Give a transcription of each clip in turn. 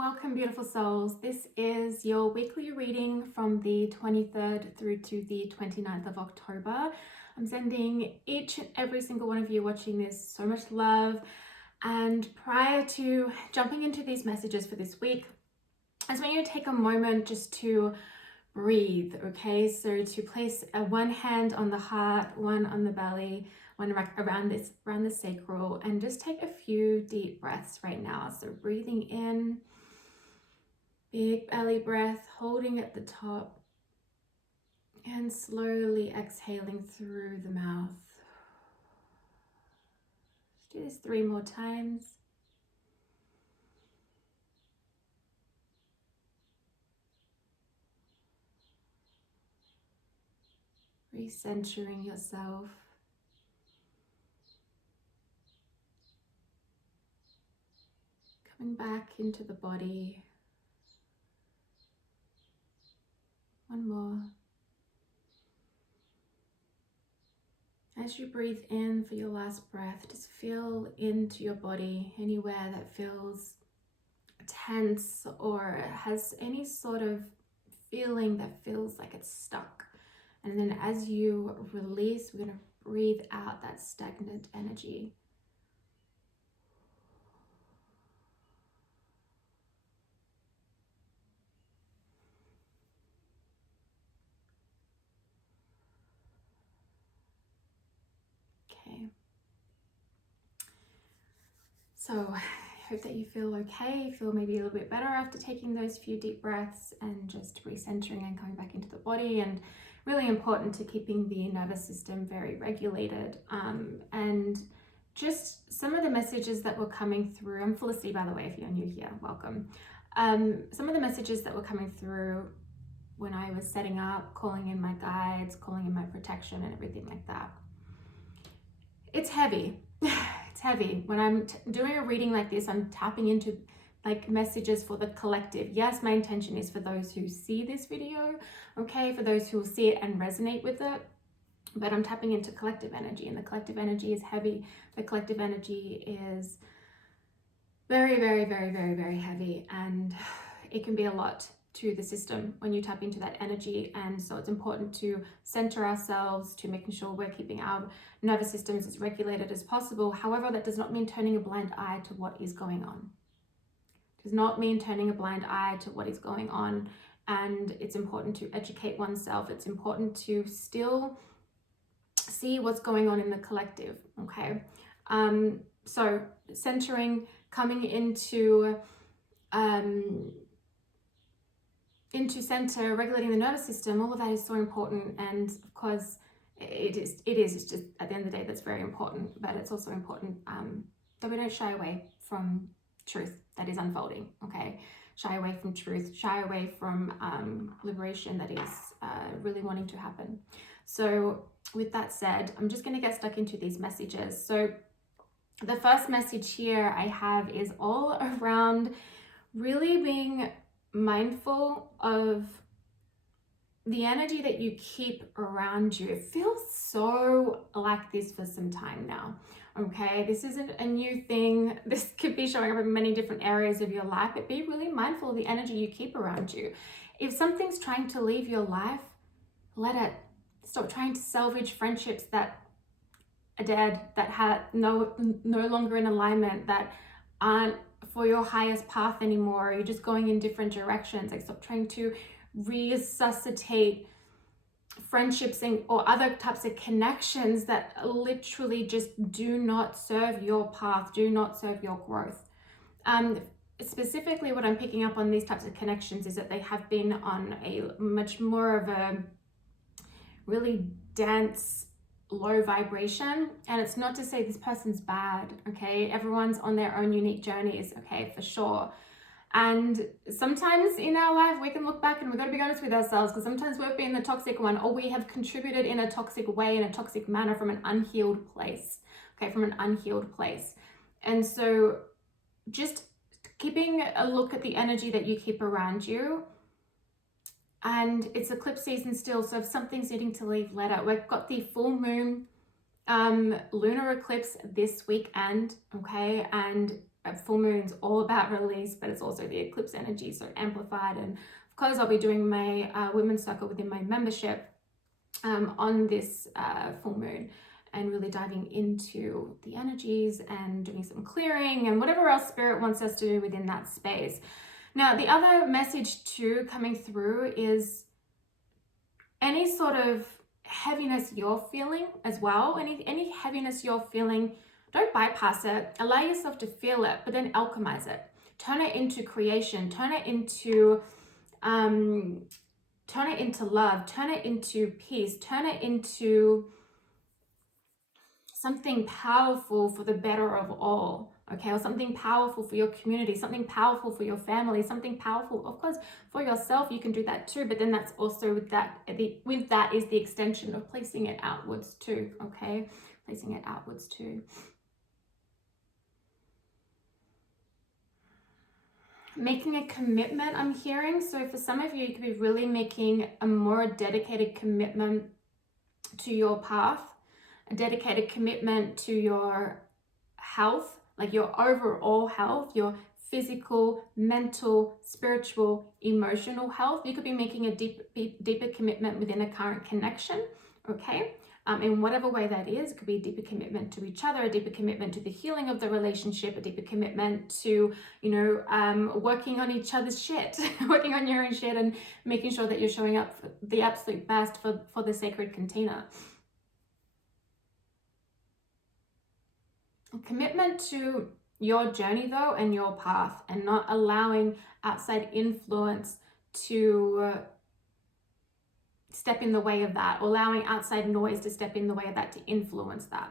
Welcome, beautiful souls. This is your weekly reading from the 23rd through to the 29th of October. I'm sending each and every single one of you watching this so much love. And prior to jumping into these messages for this week, I just want you to take a moment just to breathe, okay? So to place one hand on the heart, one on the belly, one around the sacral, and just take a few deep breaths right now. So breathing in, big belly breath, holding at the top, and slowly exhaling through the mouth. Let's do this 3 more times. Recentering yourself. Coming back into the body. One more. As you breathe in for your last breath, just feel into your body, anywhere that feels tense or has any sort of feeling that feels like it's stuck. And then as you release, we're going to breathe out that stagnant energy. Okay. So I hope that you feel okay, feel maybe a little bit better after taking those few deep breaths and just recentering and coming back into the body. And really important to keeping the nervous system very regulated. And just some of the messages that were coming through, I'm Felicity, by the way, if you're new here, welcome. Some of the messages that were coming through when I was setting up, calling in my guides, calling in my protection and everything like that. It's heavy. It's heavy. When I'm doing a reading like this, I'm tapping into like messages for the collective. Yes, my intention is for those who see this video, okay, for those who will see it and resonate with it, but I'm tapping into collective energy, and the collective energy is heavy. The collective energy is very, very, very, very, very heavy, and it can be a lot to the system when you tap into that energy. And so it's important to center ourselves, to making sure we're keeping our nervous systems as regulated as possible. However, that does not mean turning a blind eye to what is going on. It does not mean turning a blind eye to what is going on. And it's important to educate oneself. It's important to still see what's going on in the collective, okay? So centering, coming into center, regulating the nervous system, all of that is so important. And of course it's just at the end of the day, that's very important, but it's also important that we don't shy away from truth that is unfolding, okay? Shy away from truth, shy away from liberation that is really wanting to happen. So with that said, I'm just going to get stuck into these messages. So the first message here I have is all around really being mindful of the energy that you keep around you. It feels so like this for some time now, okay? This isn't a new thing. This could be showing up in many different areas of your life, but be really mindful of the energy you keep around you. If something's trying to leave your life, let it. Stop trying to salvage friendships that are dead, that have no longer in alignment, that aren't for your highest path anymore. You're just going in different directions. Like, stop trying to resuscitate friendships or other types of connections that literally just do not serve your path, do not serve your growth. Specifically, what I'm picking up on these types of connections is that they have been on a much more of a really dense, low vibration. And it's not to say this person's bad, okay? Everyone's on their own unique journeys, okay, for sure. And sometimes in our life, we can look back and we've got to be honest with ourselves, because sometimes we've been the toxic one, or we have contributed in a toxic way, in a toxic manner, from an unhealed place, okay, from an unhealed place. And so just keeping a look at the energy that you keep around you. And it's eclipse season still, so if something's needing to leave, let it. We've got the full moon lunar eclipse this weekend, okay? And full moon's all about release, but it's also the eclipse energy, so amplified. And of course, I'll be doing my women's circle within my membership on this full moon, and really diving into the energies and doing some clearing and whatever else spirit wants us to do within that space. Now, the other message too coming through is any sort of heaviness you're feeling as well, any heaviness you're feeling, don't bypass it. Allow yourself to feel it, but then alchemize it. Turn it into creation. Turn it into love. Turn it into peace. Turn it into something powerful for the better of all. Okay, or something powerful for your community, something powerful for your family, something powerful, of course, for yourself. You can do that too, but then that's also with that is the extension of placing it outwards too. Okay, placing it outwards too. Making a commitment, I'm hearing. So for some of you, you could be really making a more dedicated commitment to your path, a dedicated commitment to your health, like your overall health, your physical, mental, spiritual, emotional health. You could be making a deeper commitment within a current connection, okay? In whatever way that is. It could be a deeper commitment to each other, a deeper commitment to the healing of the relationship, a deeper commitment to, working on each other's shit, working on your own shit, and making sure that you're showing up for the absolute best for the sacred container. A commitment to your journey though, and your path, and not allowing outside influence to step in the way of that, or allowing outside noise to step in the way of that, to influence that.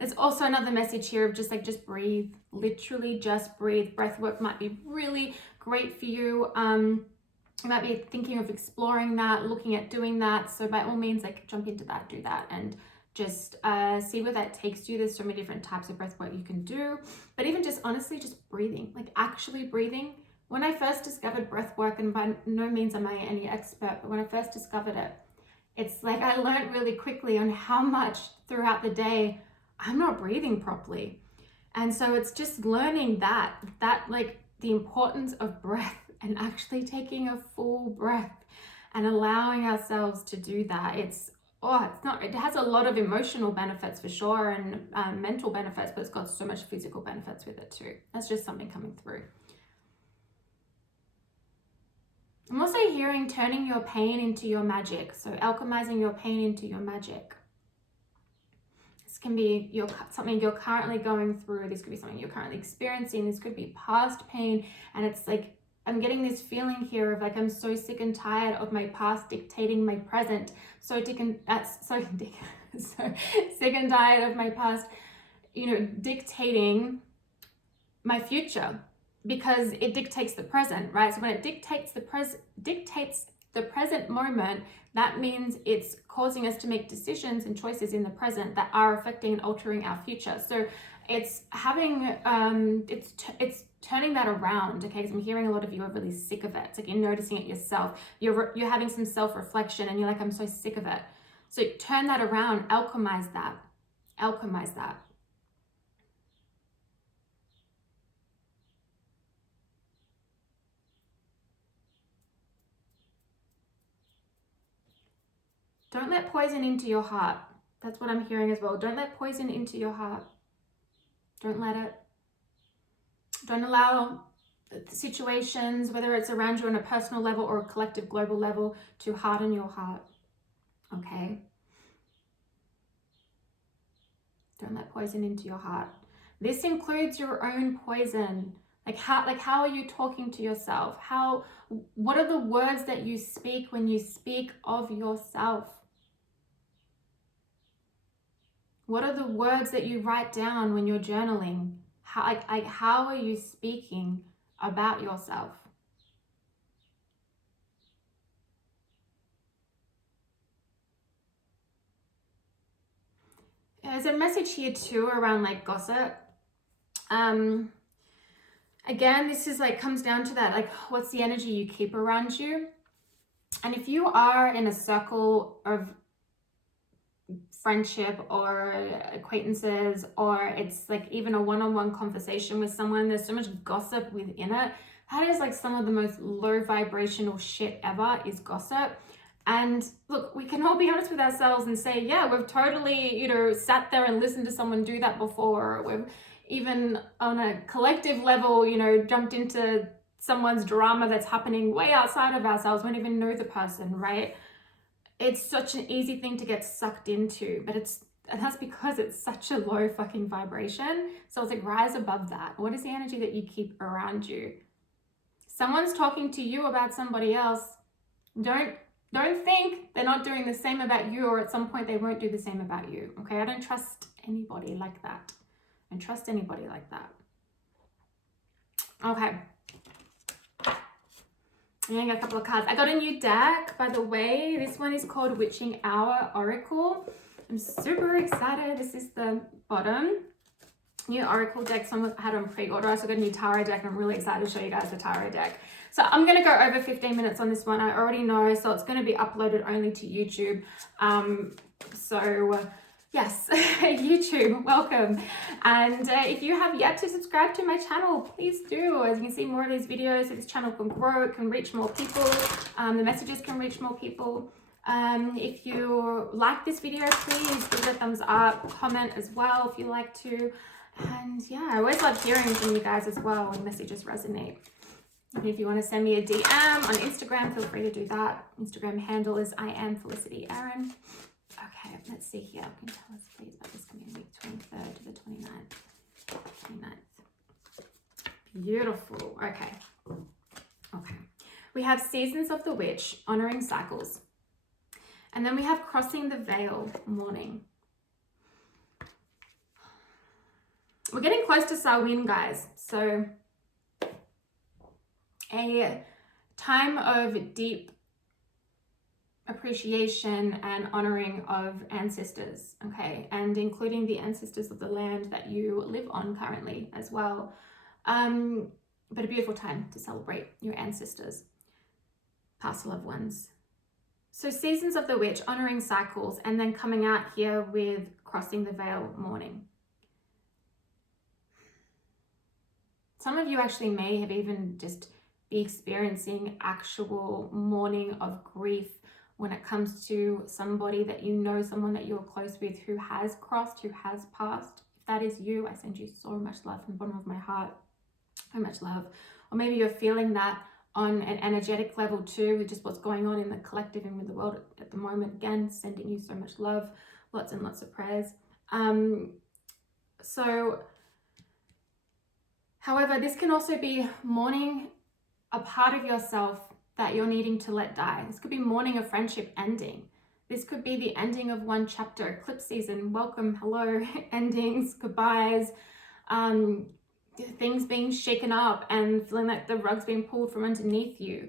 There's also another message here of just breathe, literally just breathe. Breath work might be really great for you. You might be thinking of exploring that, looking at doing that. So by all means, jump into that, do that, and just see where that takes you. There's so many different types of breath work you can do, but even just honestly, just breathing, actually breathing. When I first discovered breath work, and by no means am I any expert, but when I first discovered it, it's I learned really quickly on how much throughout the day I'm not breathing properly. And so it's just learning that the importance of breath, and actually taking a full breath and allowing ourselves to do that. It has a lot of emotional benefits for sure, and mental benefits, but it's got so much physical benefits with it too. That's just something coming through. I'm also hearing turning your pain into your magic. So alchemizing your pain into your magic. This can be something you're currently going through. This could be something you're currently experiencing. This could be past pain. And it's I'm getting this feeling here of I'm so sick and tired of my past dictating my present. So sick and tired of my past, dictating my future, because it dictates the present, right? So when it dictates the present moment, that means it's causing us to make decisions and choices in the present that are affecting and altering our future. So it's having, it's turning that around, okay? Because I'm hearing a lot of you are really sick of it. It's you're noticing it yourself. You're having some self-reflection, and you're I'm so sick of it. So turn that around, alchemize that. Don't let poison into your heart. That's what I'm hearing as well. Don't let poison into your heart. Don't let it. Don't allow situations, whether it's around you on a personal level or a collective global level, to harden your heart. Okay? Don't let poison into your heart. This includes your own poison. How are you talking to yourself? What are the words that you speak when you speak of yourself? What are the words that you write down when you're journaling? How are you speaking about yourself? There's a message here too around gossip. Again, this is comes down to that, what's the energy you keep around you? And if you are in a circle of friendship or acquaintances, or it's like even a one-on-one conversation with someone, there's so much gossip within it. That is like some of the most low vibrational shit ever, is gossip. And look, we can all be honest with ourselves and say, yeah, we've totally, you know, sat there and listened to someone do that before. We've even on a collective level, you know, jumped into someone's drama that's happening way outside of ourselves. We don't even know the person, right? It's such an easy thing to get sucked into, but and that's because it's such a low fucking vibration. So it's like, rise above that. What is the energy that you keep around you? Someone's talking to you about somebody else. Don't think they're not doing the same about you, or at some point they won't do the same about you. Okay, I don't trust anybody like that. I don't trust anybody like that. Okay. And I got a couple of cards. I got a new deck, by the way. This one is called Witching Hour Oracle. I'm super excited. This is the bottom. New Oracle deck. Someone had on pre-order. I also got a new tarot deck, and I'm really excited to show you guys the tarot deck. So I'm going to go over 15 minutes on this one. I already know, so it's going to be uploaded only to YouTube. Yes, YouTube, welcome. And if you have yet to subscribe to my channel, please do. As you can see more of these videos, so this channel can grow, it can reach more people. The messages can reach more people. If you like this video, please give it a thumbs up, comment as well if you like to. And yeah, I always love hearing from you guys as well when messages resonate. And if you want to send me a DM on Instagram, feel free to do that. Instagram handle is I am Felicity Aaron. Okay, let's see here. Can you tell us please about this coming week 23rd to the 29th? 29th. Beautiful. Okay. Okay. We have Seasons of the Witch, honoring cycles. And then we have Crossing the Veil, mourning. We're getting close to Samhain, guys. So a time of deep appreciation and honoring of ancestors, okay, and including the ancestors of the land that you live on currently as well. But a beautiful time to celebrate your ancestors, past loved ones. So Seasons of the Witch, honoring cycles, and then coming out here with Crossing the Veil, mourning. Some of you actually may have even just be experiencing actual mourning of grief when it comes to somebody that you know, someone that you're close with who has crossed, who has passed. If that is you, I send you so much love from the bottom of my heart, so much love. Or maybe you're feeling that on an energetic level too, with just what's going on in the collective and with the world at the moment. Again, sending you so much love, lots and lots of prayers. However, this can also be mourning a part of yourself that you're needing to let die. This could be mourning a friendship ending. This could be the ending of one chapter, eclipse season, welcome, hello, endings, goodbyes, things being shaken up and feeling like the rug's being pulled from underneath you.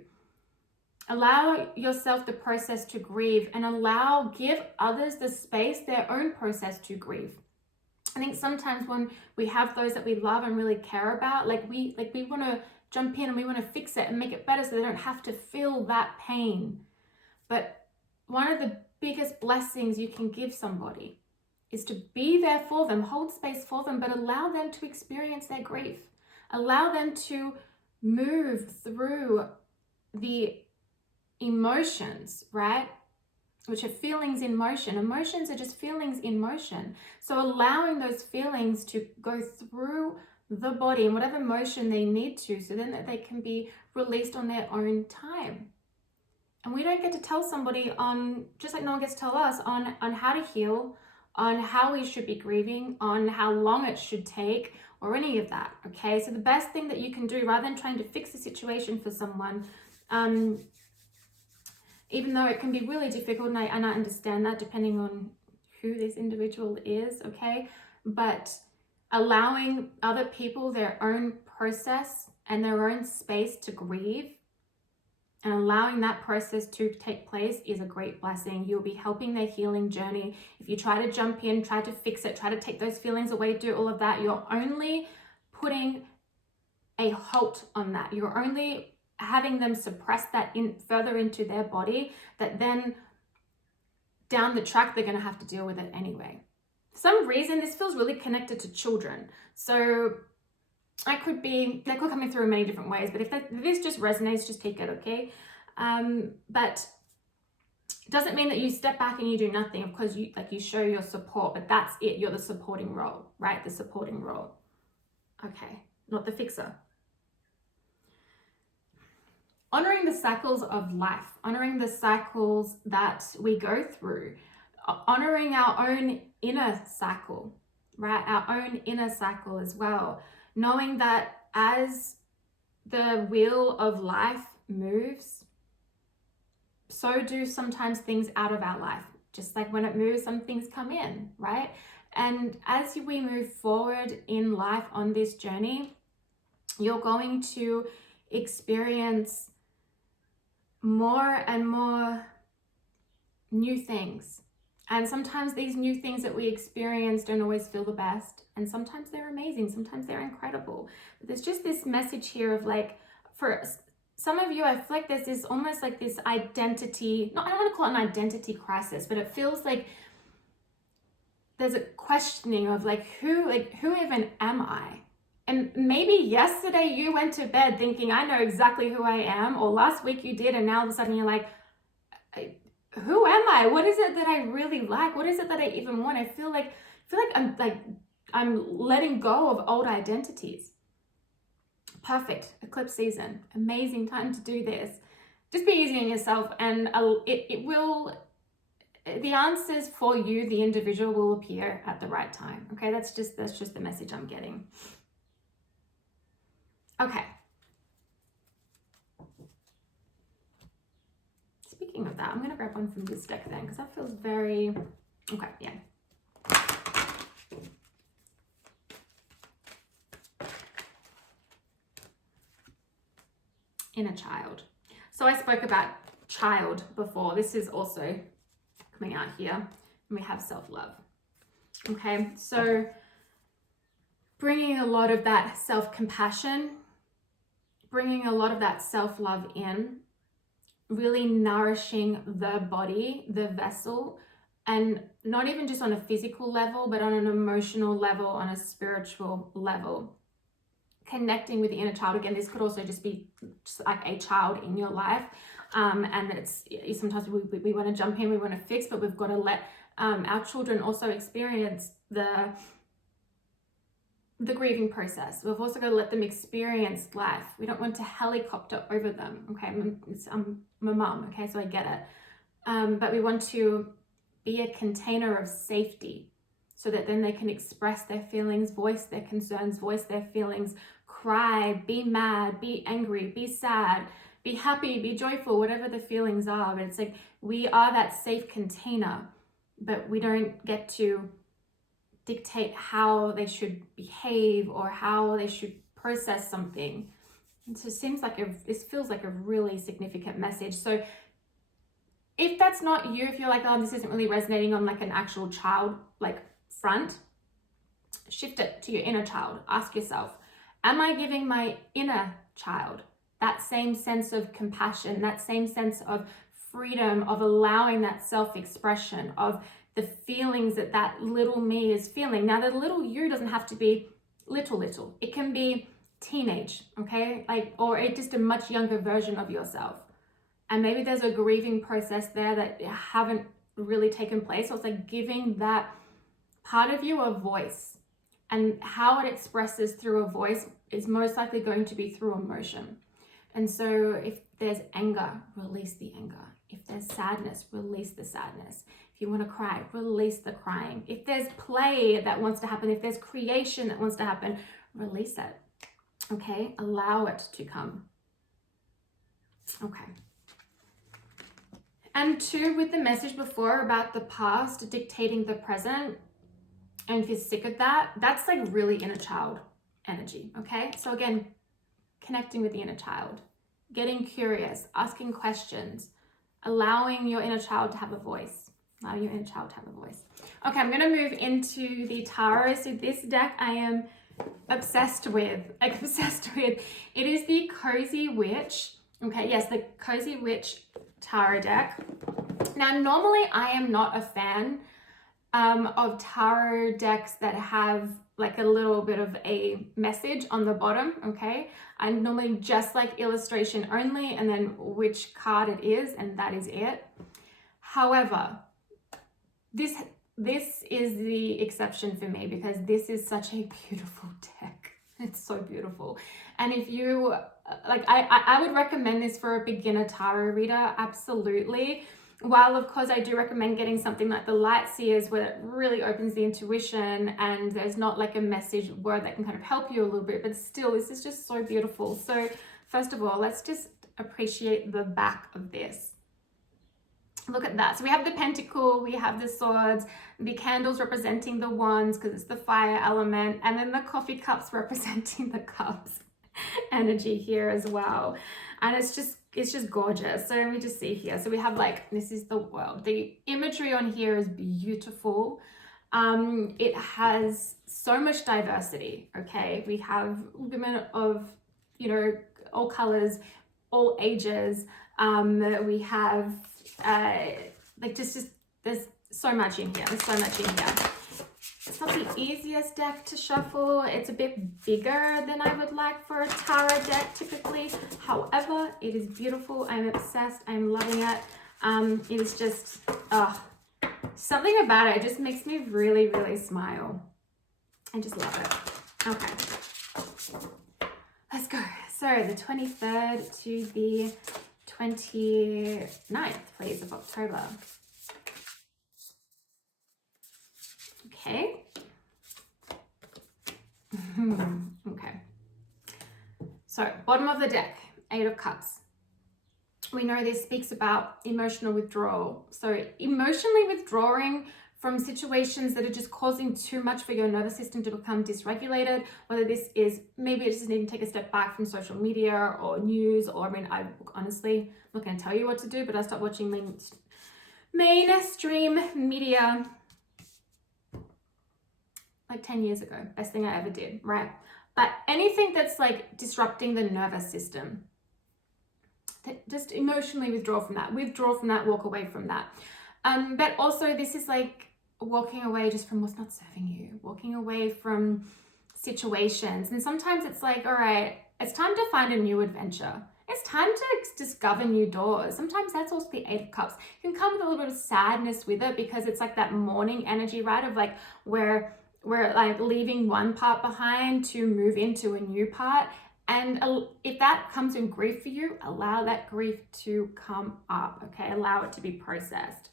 Allow yourself the process to grieve, and give others the space, their own process to grieve. I think sometimes when we have those that we love and really care about, we want to jump in and we want to fix it and make it better so they don't have to feel that pain. But one of the biggest blessings you can give somebody is to be there for them, hold space for them, but allow them to experience their grief. Allow them to move through the emotions, right? Which are feelings in motion. Emotions are just feelings in motion. So allowing those feelings to go through the body in whatever motion they need to, so then that they can be released on their own time. And we don't get to tell somebody just like no one gets to tell us on how to heal, on how we should be grieving, on how long it should take, or any of that, okay? So the best thing that you can do, rather than trying to fix the situation for someone, even though it can be really difficult, and I understand that depending on who this individual is, okay? But allowing other people their own process and their own space to grieve and allowing that process to take place is a great blessing. You'll be helping their healing journey. If you try to jump in, try to fix it, try to take those feelings away, do all of that, you're only putting a halt on that. You're only having them suppress that further into their body, that then down the track, they're going to have to deal with it anyway. For some reason, this feels really connected to children. So that could come through in many different ways, but if this just resonates, just take it, okay? But it doesn't mean that you step back and you do nothing. Of course, you show your support, but that's it. You're the supporting role, right? The supporting role. Okay, not the fixer. Honoring the cycles of life, honoring the cycles that we go through, honoring our own inner cycle, right? Our own inner cycle as well. Knowing that as the wheel of life moves, so do sometimes things out of our life. Just like when it moves, some things come in, right? And as we move forward in life on this journey, you're going to experience more and more new things. And sometimes these new things that we experience don't always feel the best. And sometimes they're amazing. Sometimes they're incredible. But there's just this message here of like, for some of you, I feel like there's this almost like this identity, I don't want to call it an identity crisis, but it feels like there's a questioning of like, who even am I? And maybe yesterday you went to bed thinking, I know exactly who I am, or last week you did, and now all of a sudden you're like, who am I? What is it that I really like? What is it that I even want? I feel like I'm letting go of old identities. Perfect eclipse season, amazing time to do this. Just be easy on yourself, and the answers for you, the individual, will appear at the right time. Okay, that's just the message I'm getting. Okay. Speaking of that, I'm going to grab one from this deck then, because that feels very... Okay, yeah. Inner child. So I spoke about child before. This is also coming out here. And we have self-love. Okay, so bringing a lot of that self-compassion, bringing a lot of that self-love in, really nourishing the body, the vessel, and not even just on a physical level, but on an emotional level, on a spiritual level. Connecting with the inner child. Again, this could also just be just like a child in your life. And it's sometimes we want to jump in, we want to fix, but we've got to let our children also experience the grieving process. We've also got to let them experience life. We don't want to helicopter over them. Okay, I'm a mum, okay, so I get it. But we want to be a container of safety so that then they can express their feelings, voice their concerns, voice their feelings, cry, be mad, be angry, be sad, be happy, be joyful, whatever the feelings are. But it's like we are that safe container, but we don't get to dictate how they should behave or how they should process something. And so it seems like this feels like a really significant message. So if that's not you, if you're like, oh, this isn't really resonating on like an actual child like front, shift it to your inner child. Ask yourself, am I giving my inner child that same sense of compassion, that same sense of freedom, of allowing that self-expression, of the feelings that little me is feeling? Now, the little you doesn't have to be little. It can be teenage, okay? Or just a much younger version of yourself. And maybe there's a grieving process there that haven't really taken place. So it's like giving that part of you a voice. And how it expresses through a voice is most likely going to be through emotion. And so if there's anger, release the anger. If there's sadness, release the sadness. If you want to cry, release the crying. If there's play that wants to happen, if there's creation that wants to happen, release it. Okay? Allow it to come. Okay. And two, with the message before about the past dictating the present, and if you're sick of that, that's like really inner child energy, okay? So again, connecting with the inner child, getting curious, asking questions, allowing your inner child to have a voice. Allow your inner child to have a voice. Okay, I'm gonna move into the tarot. So this deck I am obsessed with, It is the Cozy Witch. Okay, yes, the Cozy Witch tarot deck. Now, normally I am not a fan of tarot decks that have like a little bit of a message on the bottom, okay? I normally just like illustration only and then which card it is, and that is it. However, this is the exception for me because this is such a beautiful deck. It's so beautiful. And if you, like, I would recommend this for a beginner tarot reader, absolutely. While of course I do recommend getting something like the Light Seers where it really opens the intuition and there's not like a message word that can kind of help you a little bit, but still this is just so beautiful. So first of all, let's just appreciate the back of this. Look at that. So we have the pentacle, we have the swords, the candles representing the wands because it's the fire element, and then the coffee cups representing the cups energy here as well. And it's just gorgeous. So let me just see here. So we have like, this is the world. The imagery on here is beautiful. It has so much diversity, okay? We have women of, you know, all colors, all ages. We have like just there's so much in here. There's so much in here. It's not the easiest deck to shuffle. It's a bit bigger than I would like for a tarot deck typically. However, it is beautiful. I'm obsessed. I'm loving it. It is just, something about it just makes me really, really smile. I just love it. Okay. Let's go. So the 23rd to the 29th, please, of October. Okay. Okay. So, bottom of the deck, 8 of Cups. We know this speaks about emotional withdrawal. So, emotionally withdrawing from situations that are just causing too much for your nervous system to become dysregulated, whether this is, maybe it just need to take a step back from social media or news, or I mean, I honestly, I'm not going to tell you what to do, but I stopped watching mainstream media like 10 years ago. Best thing I ever did, right? But anything that's like disrupting the nervous system, just emotionally withdraw from that, walk away from that. But also this is like walking away just from what's not serving you, walking away from situations. And sometimes it's like, all right, it's time to find a new adventure. It's time to discover new doors. Sometimes that's also the 8 of Cups. It can come with a little bit of sadness with it because it's like that mourning energy, right? Of like where we're like leaving one part behind to move into a new part. And if that comes in grief for you, allow that grief to come up, okay? Allow it to be processed.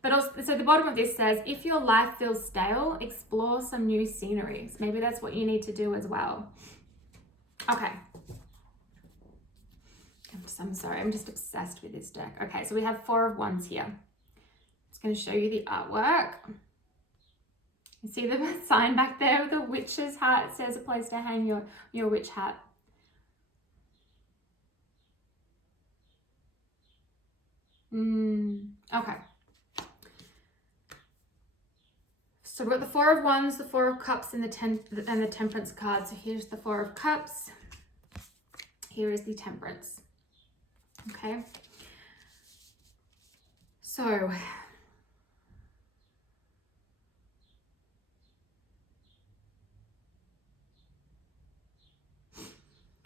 But also, so the bottom of this says, if your life feels stale, explore some new sceneries. Maybe that's what you need to do as well. Okay. I'm sorry, I'm just obsessed with this deck. Okay, so we have 4 of Wands here. I'm just going to show you the artwork. You see the sign back there with the witch's hat? It says a place to hang your witch hat. Okay. So we've got the 4 of Wands, the 4 of Cups, and the Temperance card. So here's the 4 of Cups. Here is the Temperance. Okay. So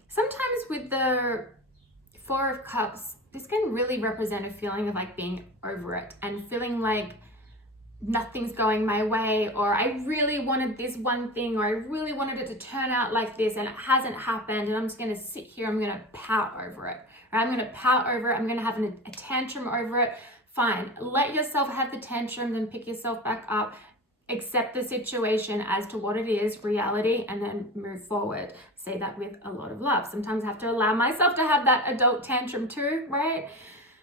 sometimes with the 4 of Cups, this can really represent a feeling of like being over it and feeling like nothing's going my way, or I really wanted this one thing, or I really wanted it to turn out like this and it hasn't happened, and I'm just going to sit here, I'm going to pout over it, right? I'm going to pout over it, I'm going to have a tantrum over it. Fine, let yourself have the tantrum, then pick yourself back up, accept the situation as to what it is, reality, and then move forward. Say that with a lot of love. Sometimes I have to allow myself to have that adult tantrum too, right?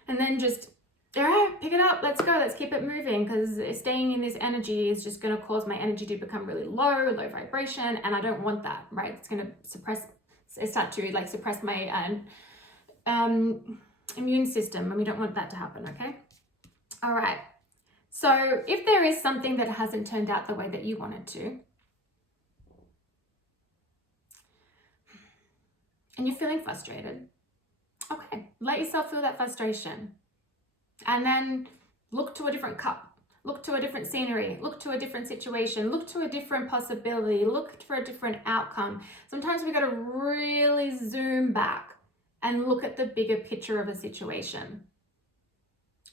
And then just, all right, pick it up, let's go, let's keep it moving, because staying in this energy is just going to cause my energy to become really low vibration, and I don't want that, right? It's going to start to like suppress my immune system, and we don't want that to happen, okay? All right, so if there is something that hasn't turned out the way that you wanted to, and you're feeling frustrated, okay, let yourself feel that frustration. And then look to a different cup, look to a different scenery, look to a different situation, look to a different possibility, look for a different outcome. Sometimes we got to really zoom back and look at the bigger picture of a situation,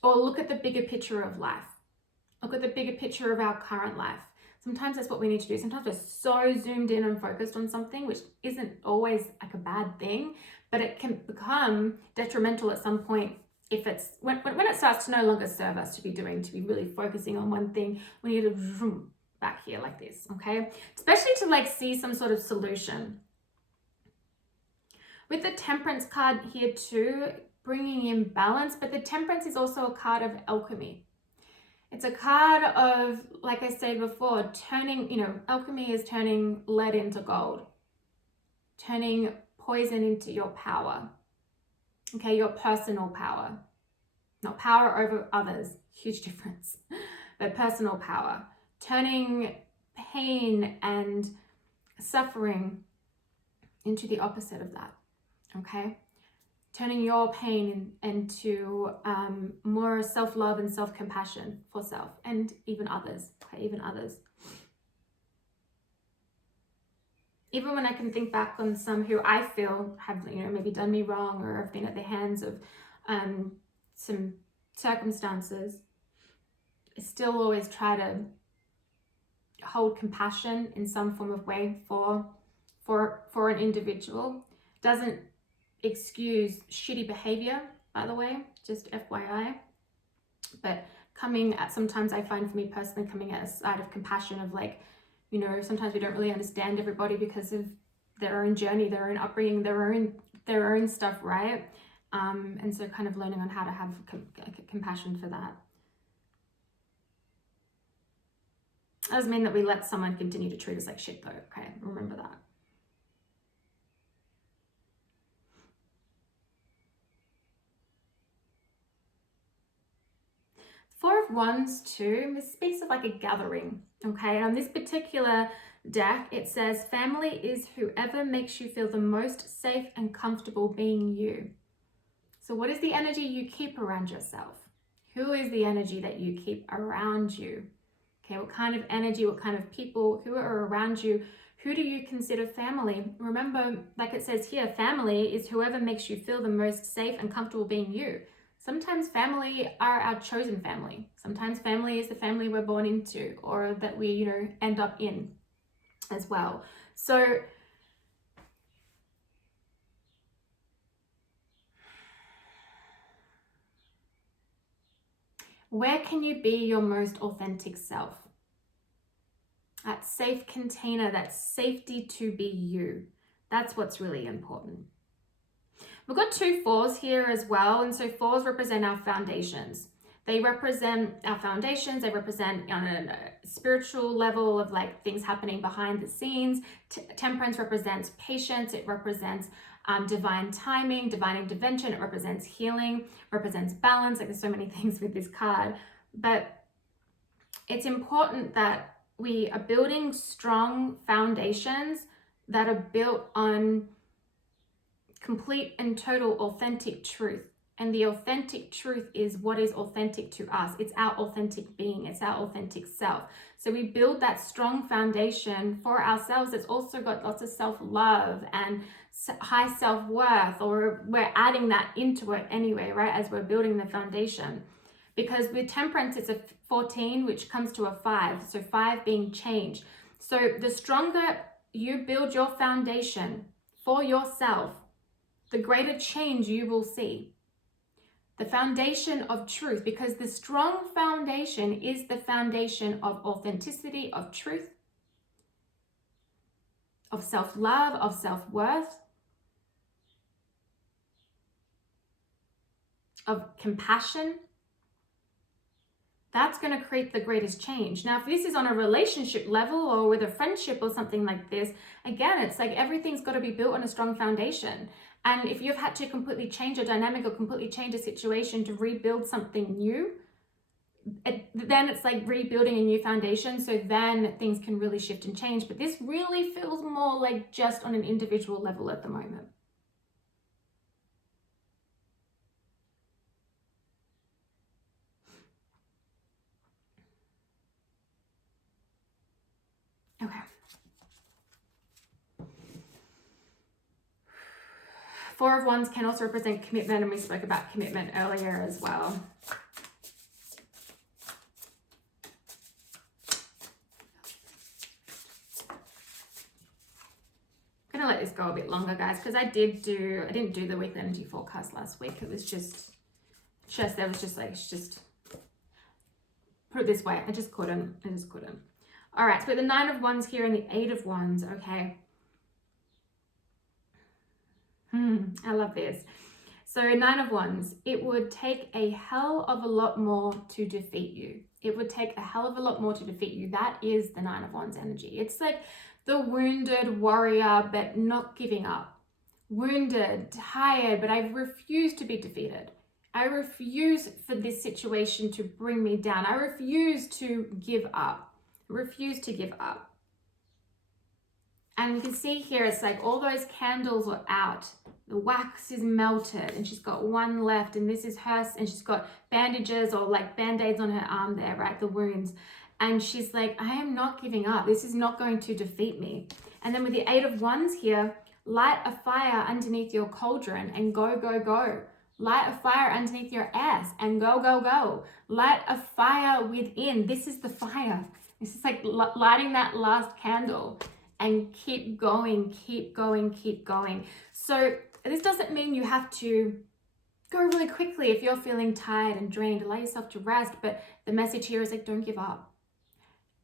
or look at the bigger picture of life. Look at the bigger picture of our current life. Sometimes that's what we need to do. Sometimes we're so zoomed in and focused on something, which isn't always like a bad thing, but it can become detrimental at some point if it's when it starts to no longer serve us to be really focusing on one thing. We need to zoom back here like this, okay? Especially to like see some sort of solution. With the Temperance card here too, bringing in balance, but the Temperance is also a card of alchemy. It's a card of, like I said before, turning, alchemy is turning lead into gold, turning poison into your power, okay, your personal power, not power over others, huge difference, but personal power, turning pain and suffering into the opposite of that, okay? Turning your pain into more self-love and self-compassion for self and even others, okay, even others. Even when I can think back on some who I feel have, maybe done me wrong or have been at the hands of some circumstances, I still always try to hold compassion in some form of way for an individual. Doesn't excuse shitty behavior, by the way, just FYI, but sometimes I find for me personally, coming at a side of compassion of like, sometimes we don't really understand everybody because of their own journey, their own upbringing, their own stuff, right? And so kind of learning on how to have compassion for that. That doesn't mean that we let someone continue to treat us like shit though, okay? Remember that. Four of Wands too, this speaks of like a gathering, okay? And on this particular deck, it says, family is whoever makes you feel the most safe and comfortable being you. So what is the energy you keep around yourself? Who is the energy that you keep around you? Okay, what kind of energy, what kind of people, who are around you? Who do you consider family? Remember, like it says here, family is whoever makes you feel the most safe and comfortable being you. Sometimes family are our chosen family. Sometimes family is the family we're born into or that we, end up in as well. So where can you be your most authentic self? That safe container, that safety to be you. That's what's really important. We've got 2 4s here as well. And so 4s represent our foundations. They represent our foundations. They represent on a spiritual level of like things happening behind the scenes. Temperance represents patience. It represents divine timing, divine intervention. It represents healing, represents balance. Like there's so many things with this card. But it's important that we are building strong foundations that are built on complete and total authentic truth. And the authentic truth is what is authentic to us. It's our authentic being. It's our authentic self. So we build that strong foundation for ourselves. It's also got lots of self-love and high self-worth, or we're adding that into it anyway, right? As we're building the foundation. Because with temperance, it's a 14, which comes to a 5. So 5 being change. So the stronger you build your foundation for yourself, the greater change you will see. The foundation of truth, because the strong foundation is the foundation of authenticity, of truth, of self-love, of self-worth, of compassion. That's going to create the greatest change. Now, if this is on a relationship level or with a friendship or something like this, again, it's like everything's got to be built on a strong foundation. And if you've had to completely change a dynamic or completely change a situation to rebuild something new, then it's like rebuilding a new foundation. So then things can really shift and change. But this really feels more like just on an individual level at the moment. Four of Wands can also represent commitment, and we spoke about commitment earlier as well. I'm gonna let this go a bit longer, guys, because I didn't do the weekly energy forecast last week. It was just there was just like, put it this way, I just couldn't. All right, so we have the Nine of Wands here and the Eight of Wands. Okay. I love this. So Nine of Wands, it would take a hell of a lot more to defeat you. It would take a hell of a lot more to defeat you. That is the Nine of Wands energy. It's like the wounded warrior, but not giving up. Wounded, tired, but I refuse to be defeated. I refuse for this situation to bring me down. I refuse to give up. Refuse to give up. And you can see here, it's like all those candles are out. The wax is melted and she's got one left, and this is hers, and she's got bandages or like band-aids on her arm there, right? The wounds. And she's like, I am not giving up. This is not going to defeat me. And then with the Eight of Wands here, light a fire underneath your cauldron and go, go, go. Light a fire underneath your ass and go, go, go. Light a fire within. This is the fire. This is like lighting that last candle. And keep going, keep going, keep going. So this doesn't mean you have to go really quickly if you're feeling tired and drained. Allow yourself to rest. But the message here is like, don't give up.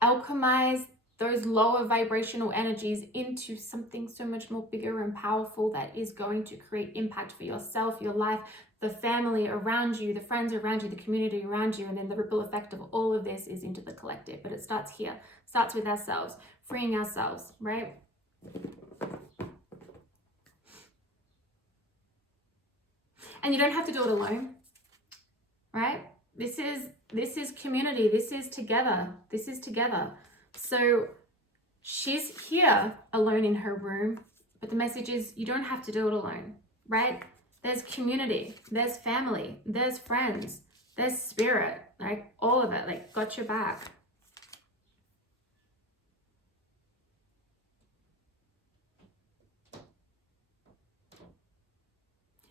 Alchemize those lower vibrational energies into something so much more bigger and powerful that is going to create impact for yourself, your life, the family around you, the friends around you, the community around you, and then the ripple effect of all of this is into the collective. But it starts here, starts with ourselves, freeing ourselves, right? And you don't have to do it alone, right? This is community. This is together. This is together. So she's here alone in her room, but the message is you don't have to do it alone, right? There's community, there's family, there's friends, there's spirit, like all of it, like got your back.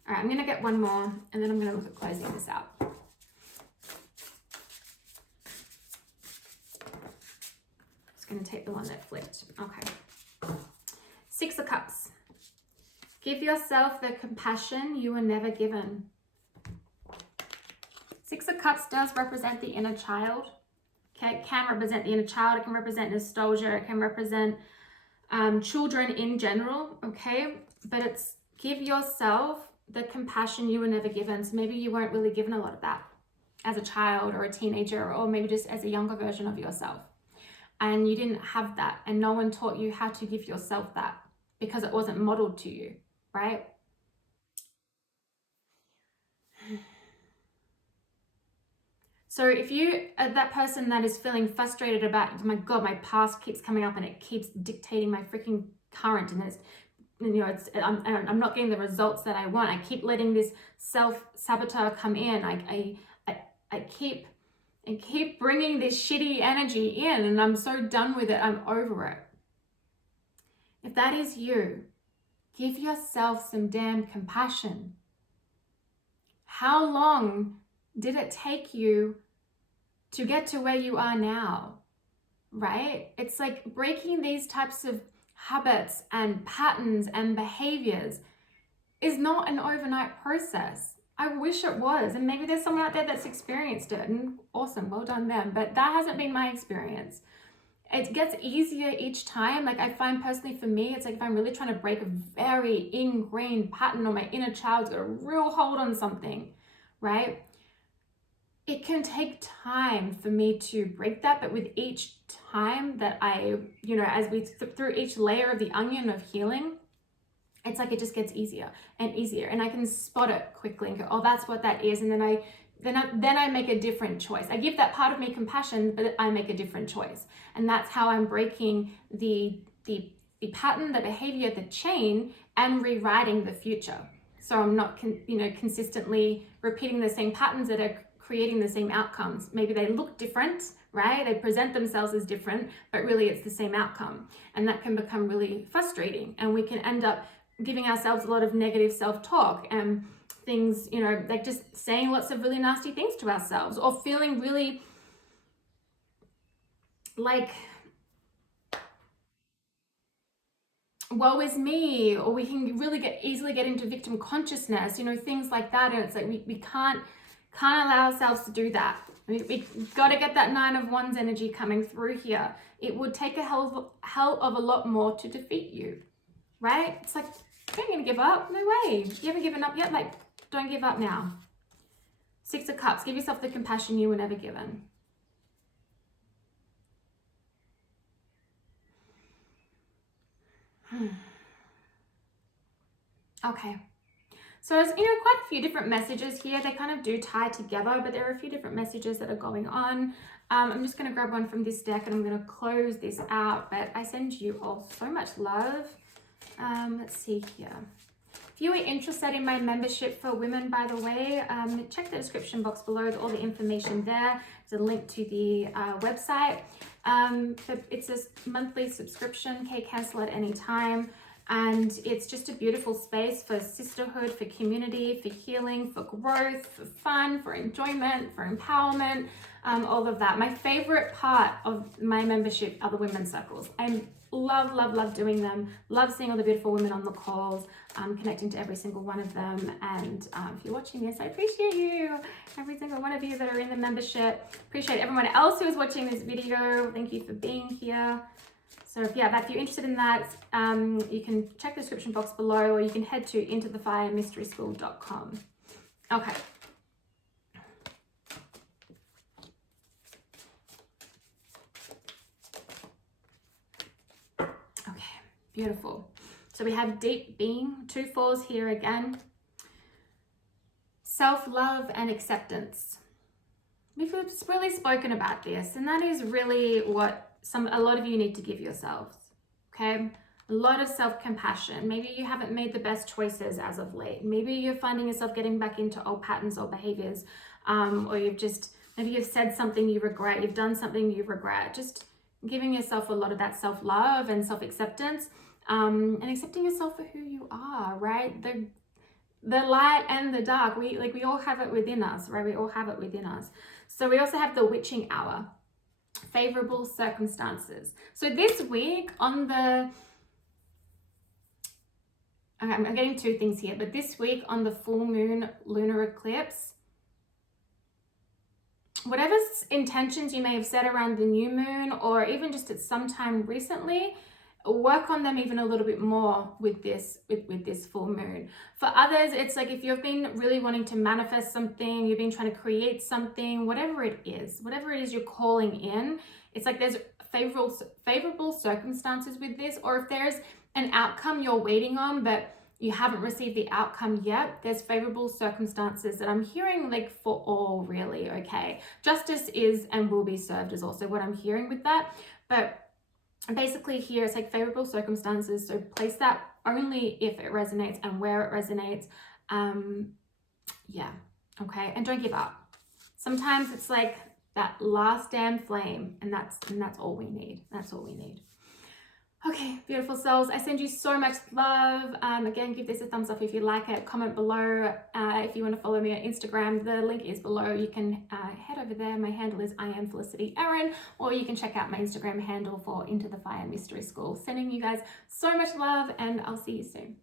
All right, I'm gonna get one more and then I'm gonna look at closing this out. Going to take the one that flipped. Okay. Six of Cups. Give yourself the compassion you were never given. Six of Cups does represent the inner child. Okay, it can represent the inner child. It can represent nostalgia. It can represent children in general. Okay, but it's give yourself the compassion you were never given. So maybe you weren't really given a lot of that as a child or a teenager, or maybe just as a younger version of yourself. And you didn't have that, and no one taught you how to give yourself that because it wasn't modeled to you, right? So if you are that person that is feeling frustrated about, oh my God, my past keeps coming up and it keeps dictating my freaking current, and it's, you know, I'm not getting the results that I want. I keep letting this self-saboteur come in. I keep bringing this shitty energy in, and I'm so done with it. I'm over it. If that is you, give yourself some damn compassion. How long did it take you to get to where you are now, right? It's like breaking these types of habits and patterns and behaviors is not an overnight process. I wish it was, and maybe there's someone out there that's experienced it, and awesome, well done them, but that hasn't been my experience. It gets easier each time. Like I find personally for me, it's like if I'm really trying to break a very ingrained pattern, or my inner child's got a real hold on something, right? It can take time for me to break that, but with each time that I, you know, as we through each layer of the onion of healing, it's like it just gets easier and easier, and I can spot it quickly and go, oh, that's what that is. And then I make a different choice. I give that part of me compassion, but I make a different choice. And that's how I'm breaking the pattern, the behavior, the chain, and rewriting the future. So I'm not, consistently repeating the same patterns that are creating the same outcomes. Maybe they look different, right? They present themselves as different, but really it's the same outcome. And that can become really frustrating. And we can end up giving ourselves a lot of negative self-talk and things, you know, like just saying lots of really nasty things to ourselves, or feeling really like, woe is me, or we can really easily get into victim consciousness, you know, things like that. And it's like we can't allow ourselves to do that. We got to get that 9 of Wands energy coming through here. It would take a hell of a lot more to defeat you, right? It's like, you're gonna give up? No way. You haven't given up yet? Like, don't give up now. 6 of Cups. Give yourself the compassion you were never given. Okay. So there's, you know, quite a few different messages here. They kind of do tie together, but there are a few different messages that are going on. I'm just going to grab one from this deck and I'm going to close this out, but I send you all so much love. Let's see here. If you are interested in my membership for women, by the way, check the description box below with all the information there. There's a link to the website. But it's a monthly subscription, can cancel at any time. And it's just a beautiful space for sisterhood, for community, for healing, for growth, for fun, for enjoyment, for empowerment, all of that. My favorite part of my membership are the women's circles. I love doing them. Love seeing all the beautiful women on the calls, connecting to every single one of them. And if you're watching this, I appreciate you. Every single one of you that are in the membership. Appreciate everyone else who is watching this video. Thank you for being here. So yeah, if you're interested in that, you can check the description box below, or you can head to intothefiremysteryschool.com. Okay. Okay, beautiful. So we have deep being, 2 4s here again. Self-love and acceptance. We've really spoken about this, and that is really what a lot of you need to give yourselves, okay? A lot of self-compassion. Maybe you haven't made the best choices as of late. Maybe you're finding yourself getting back into old patterns or behaviors, or maybe you've said something you regret, you've done something you regret. Just giving yourself a lot of that self-love and self-acceptance, and accepting yourself for who you are, right? The light and the dark, we all have it within us, right? We all have it within us. So we also have the witching hour, favorable circumstances. So this week on the, okay, I'm getting 2 things here, but this week on the full moon lunar eclipse, whatever intentions you may have set around the new moon, or even just at some time recently, work on them even a little bit more with this full moon. For others, it's like if you've been really wanting to manifest something, you've been trying to create something, whatever it is you're calling in, it's like there's favorable circumstances with this. Or if there's an outcome you're waiting on but you haven't received the outcome yet, there's favorable circumstances that I'm hearing, like, for all, really. Okay, justice is and will be served is also what I'm hearing with that. But basically here it's like favorable circumstances, so place that only if it resonates and where it resonates. Yeah, okay, and don't give up. Sometimes it's like that last damn flame, and that's all we need. That's all we need. Okay, beautiful souls, I send you so much love. Again, give this a thumbs up if you like it. Comment below if you want to follow me on Instagram. The link is below. You can head over there. My handle is I am Felicity Erin, or you can check out my Instagram handle for Into the Fire Mystery School. Sending you guys so much love, and I'll see you soon.